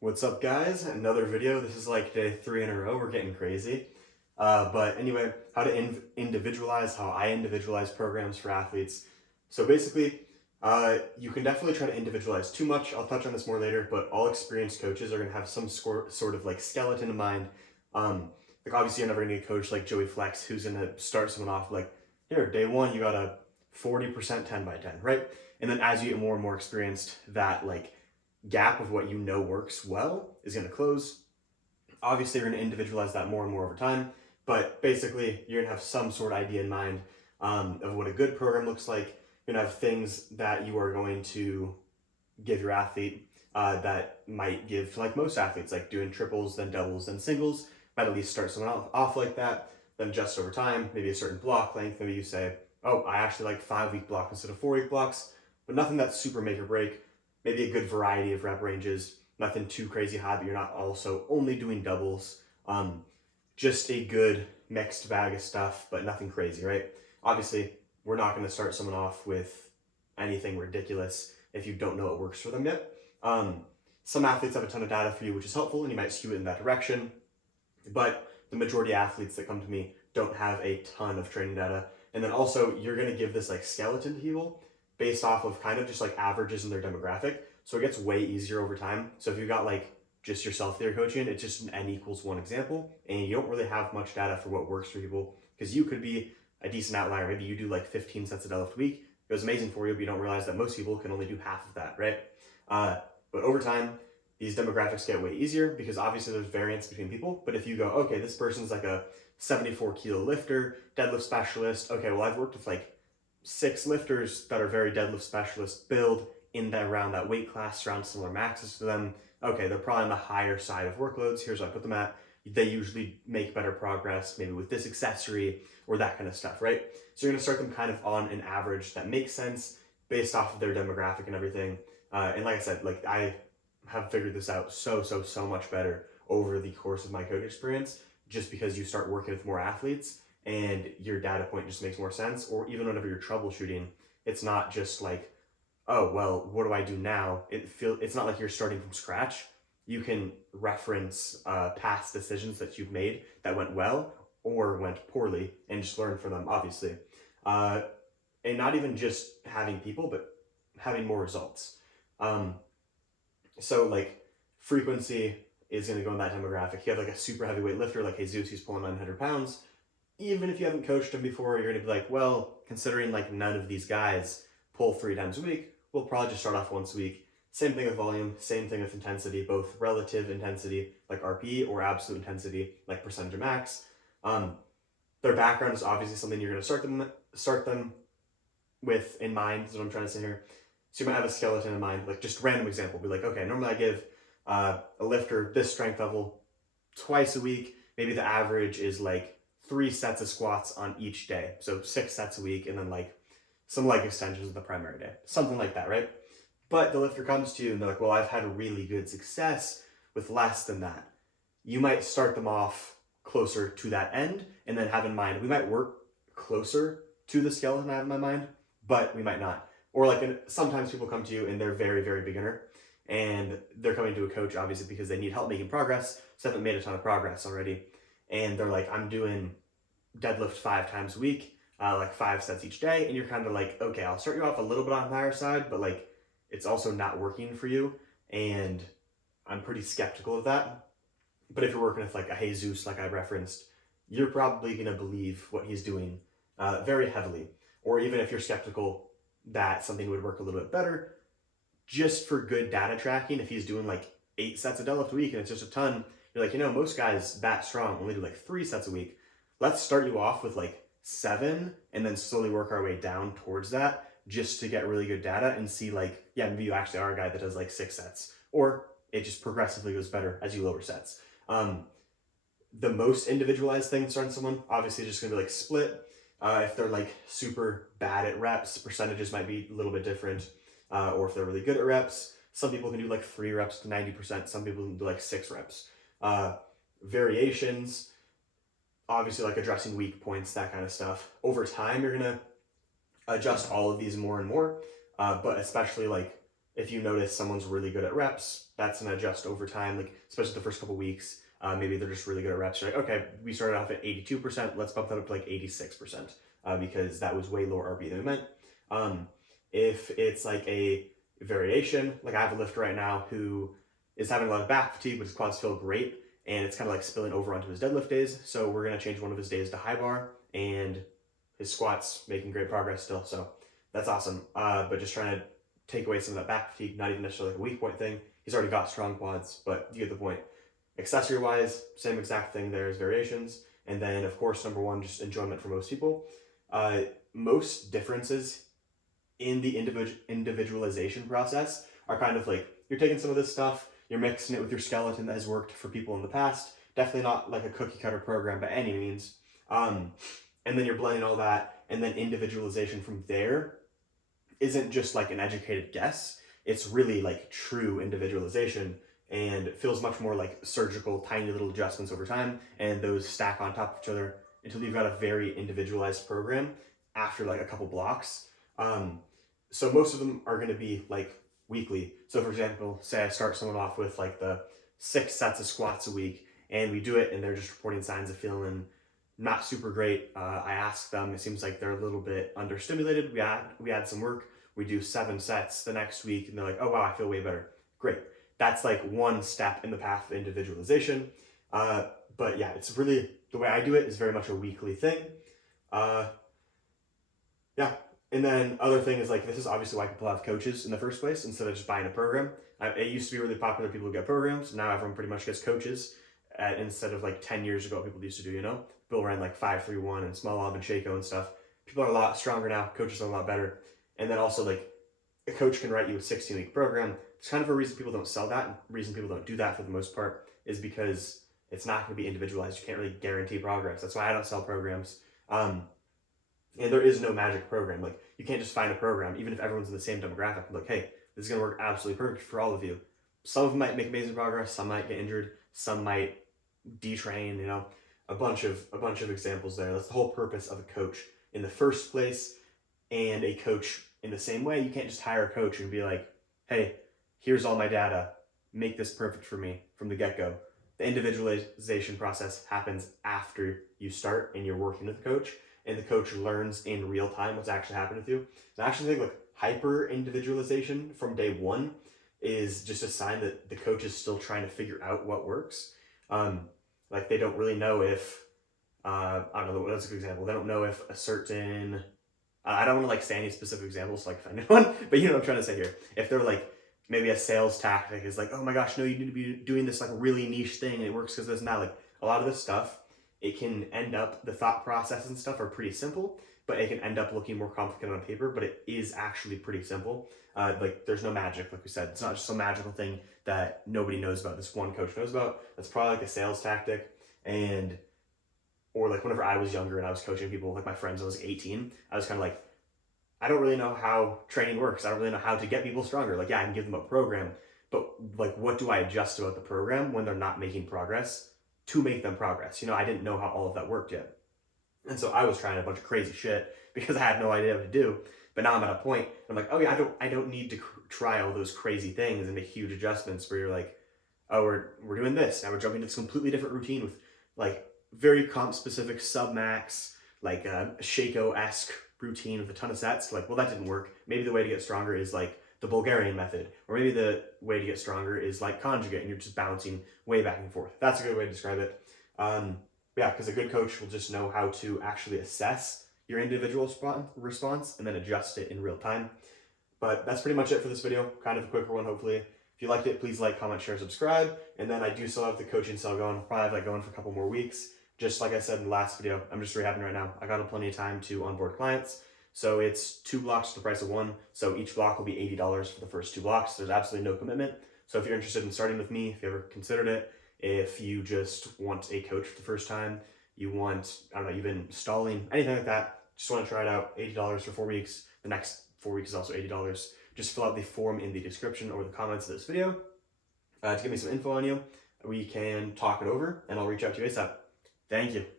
What's up, guys? Another video. This is like day 3 in a row. We're getting crazy. But anyway, how to individualize, how I individualize programs for athletes. So basically, you can definitely try to individualize too much. I'll touch on this more later, but all experienced coaches are going to have some sort of like skeleton in mind. Like obviously you're never going to get a coach like Joey Flex who's going to start someone off like, here, day 1, you got a 40% 10 by 10, right? And then as you get more and more experienced, that like gap of what you know works well is going to close. Obviously, you're going to individualize that more and more over time, but basically, you're going to have some sort of idea in mind of what a good program looks like. You're going to have things that you are going to give your athlete that might give to like most athletes, like doing triples, then doubles, then singles. Might at least start someone off like that, then adjust over time, maybe a certain block length. Maybe you say, oh, I actually like 5-week blocks instead of 4-week blocks, but nothing that's super make or break. Maybe a good variety of rep ranges, nothing too crazy high, but you're not also only doing doubles. Just a good mixed bag of stuff, but nothing crazy, right? Obviously, we're not going to start someone off with anything ridiculous if you don't know what works for them yet. Some athletes have a ton of data for you, which is helpful, and you might skew it in that direction. But the majority of athletes that come to me don't have a ton of training data. And then also, you're going to give this like skeleton to people based off of kind of just like averages in their demographic. So it gets way easier over time. So if you've got like just yourself there coaching, it's just an n=1 example, and you don't really have much data for what works for people because you could be a decent outlier. Maybe you do like 15 sets of deadlift a week. It was amazing for you, but you don't realize that most people can only do half of that, right? But over time, these demographics get way easier because obviously there's variance between people. But if you go, okay, this person's like a 74 kilo lifter, deadlift specialist. Okay, well, I've worked with like 6 lifters that are very deadlift specialist build in that around that weight class, around similar maxes to them. Okay, they're probably on the higher side of workloads. Here's where I put them at. They usually make better progress, maybe with this accessory or that kind of stuff, right? So you're gonna start them kind of on an average that makes sense based off of their demographic and everything. And like I said, like I have figured this out so much better over the course of my coach experience, just because you start working with more athletes and your data point just makes more sense. Or even whenever you're troubleshooting, it's not just like, oh, well, what do I do now? It's not like you're starting from scratch. You can reference past decisions that you've made that went well or went poorly and just learn from them, obviously. And not even just having people, but having more results. So like frequency is going to go in that demographic. You have like a super heavyweight lifter like Jesus, he's pulling 900 pounds. Even if you haven't coached him before, you're going to be like, well, considering like none of these guys pull 3 times a week, we'll probably just start off once a week. Same thing with volume, same thing with intensity, both relative intensity like RP or absolute intensity like percentage of max. Their background is obviously something you're going to start them with in mind, is what I'm trying to say here. So you might have a skeleton in mind, like just random example. Be like, okay, normally I give a lifter this strength level twice a week. Maybe the average is like 3 sets of squats on each day. So 6 sets a week, and then like some leg extensions the primary day, something like that, right? But the lifter comes to you and they're like, well, I've had really good success with less than that. You might start them off closer to that end and then have in mind, we might work closer to the skeleton I have in my mind, but we might not. Or like sometimes people come to you and they're very beginner and they're coming to a coach obviously because they need help making progress, so they haven't made a ton of progress already. And they're like, I'm doing deadlift 5 times a week, like 5 sets each day. And you're kind of like, okay, I'll start you off a little bit on the higher side, but like it's also not working for you. And I'm pretty skeptical of that. But if you're working with like a Jesus, like I referenced, you're probably going to believe what he's doing very heavily. Or even if you're skeptical that something would work a little bit better, just for good data tracking, if he's doing like 8 sets of deadlift a week and it's just a ton, you're like, most guys that strong only do like 3 sets a week. Let's start you off with like 7 and then slowly work our way down towards that, just to get really good data and see like, yeah, maybe you actually are a guy that does like 6 sets, or it just progressively goes better as you lower sets. The most individualized thing starting someone, obviously just gonna be like split. If they're like super bad at reps, percentages might be a little bit different. Or if they're really good at reps, some people can do like 3 reps to 90%. Some people can do like 6 reps. Variations, obviously like addressing weak points, that kind of stuff. Over time, you're gonna adjust all of these more and more. But especially like if you notice someone's really good at reps, that's gonna adjust over time, like especially the first couple weeks. Maybe they're just really good at reps. You're like, okay, we started off at 82%, let's bump that up to like 86%, because that was way lower RPE than we meant. If it's like a variation, like I have a lifter right now who is having a lot of back fatigue, but his quads feel great, and it's kind of like spilling over onto his deadlift days. So we're gonna change one of his days to high bar, and his squats making great progress still. So that's awesome. But just trying to take away some of that back fatigue, not even necessarily like a weak point thing. He's already got strong quads, but you get the point. Accessory wise, same exact thing. There's variations. And then of course, number one, just enjoyment for most people. Most differences in the individualization process are kind of like, you're taking some of this stuff, you're mixing it with your skeleton that has worked for people in the past. Definitely not like a cookie cutter program by any means. And then you're blending all that, and then individualization from there isn't just like an educated guess. It's really like true individualization, and it feels much more like surgical, tiny little adjustments over time, and those stack on top of each other until you've got a very individualized program after like a couple blocks. So most of them are going to be like weekly. So for example, say I start someone off with like the 6 sets of squats a week, and we do it and they're just reporting signs of feeling not super great. I ask them, it seems like they're a little bit understimulated. We add some work. We do 7 sets the next week, and they're like, oh wow, I feel way better. Great. That's like one step in the path of individualization. But yeah, it's really, the way I do it is very much a weekly thing. Yeah. And then other thing is like, this is obviously why people have coaches in the first place instead of just buying a program. It used to be really popular, people get programs. Now everyone pretty much gets coaches, instead of like 10 years ago, what people used to do, you know? People ran like 5-3-1 and small lob and Shaco and stuff. People are a lot stronger now. Coaches are a lot better. And then also like a coach can write you a 16-week program. It's kind of a reason people don't sell that. And the reason people don't do that for the most part is because it's not going to be individualized. You can't really guarantee progress. That's why I don't sell programs. And there is no magic program. Like, you can't just find a program, even if everyone's in the same demographic. Like, hey, this is going to work absolutely perfect for all of you. Some of them might make amazing progress. Some might get injured. Some might detrain, you know, a bunch of examples there. That's the whole purpose of a coach in the first place. And a coach in the same way, you can't just hire a coach and be like, hey, here's all my data. Make this perfect for me from the get-go. The individualization process happens after you start and you're working with the coach, and the coach learns in real time what's actually happening with you. And I actually think like hyper individualization from day one is just a sign that the coach is still trying to figure out what works. Like they don't really know if, I don't know, what's a good example? They don't know if a certain, I don't want to like say any specific examples like offend anyone, but you know what I'm trying to say here. If they're like, maybe a sales tactic is like, oh my gosh, no, you need to be doing this like really niche thing and it works because this and that. Like a lot of this stuff, it can end up, the thought process and stuff are pretty simple, but it can end up looking more complicated on paper, but it is actually pretty simple. Like there's no magic, like we said. It's not just some magical thing that nobody knows about, this one coach knows about. That's probably like a sales tactic. And, or like whenever I was younger and I was coaching people, like my friends, I was like 18, I was kind of like, I don't really know how training works. I don't really know how to get people stronger. Like, yeah, I can give them a program, but like, what do I adjust about the program when they're not making progress to make them progress? You know, I didn't know how all of that worked yet. And so I was trying a bunch of crazy shit because I had no idea what to do. But now I'm at a point, I'm like, oh yeah, I don't need to try all those crazy things and make huge adjustments where you're like, oh, we're doing this. Now we're jumping into this completely different routine with like very comp specific sub-max, like a Shaco-esque routine with a ton of sets. Like, well, that didn't work. Maybe the way to get stronger is like the Bulgarian method, or maybe the way to get stronger is like conjugate and you're just bouncing way back and forth. That's a good way to describe it. Yeah, because a good coach will just know how to actually assess your individual response and then adjust it in real time. But that's pretty much it for this video. Kind of a quicker one, hopefully. If you liked it, please like, comment, share, subscribe. And then I do still have the coaching cell going. Probably have that going for a couple more weeks. Just like I said in the last video, I'm just rehabbing right now. I got plenty of time to onboard clients. So it's 2 blocks for the price of 1. So each block will be $80 for the first 2 blocks. There's absolutely no commitment. So if you're interested in starting with me, if you ever considered it, if you just want a coach for the first time, you want, I don't know, you've been stalling, anything like that, just want to try it out, $80 for 4 weeks. The next 4 weeks is also $80. Just fill out the form in the description or the comments of this video to give me some info on you. We can talk it over and I'll reach out to you ASAP. Thank you.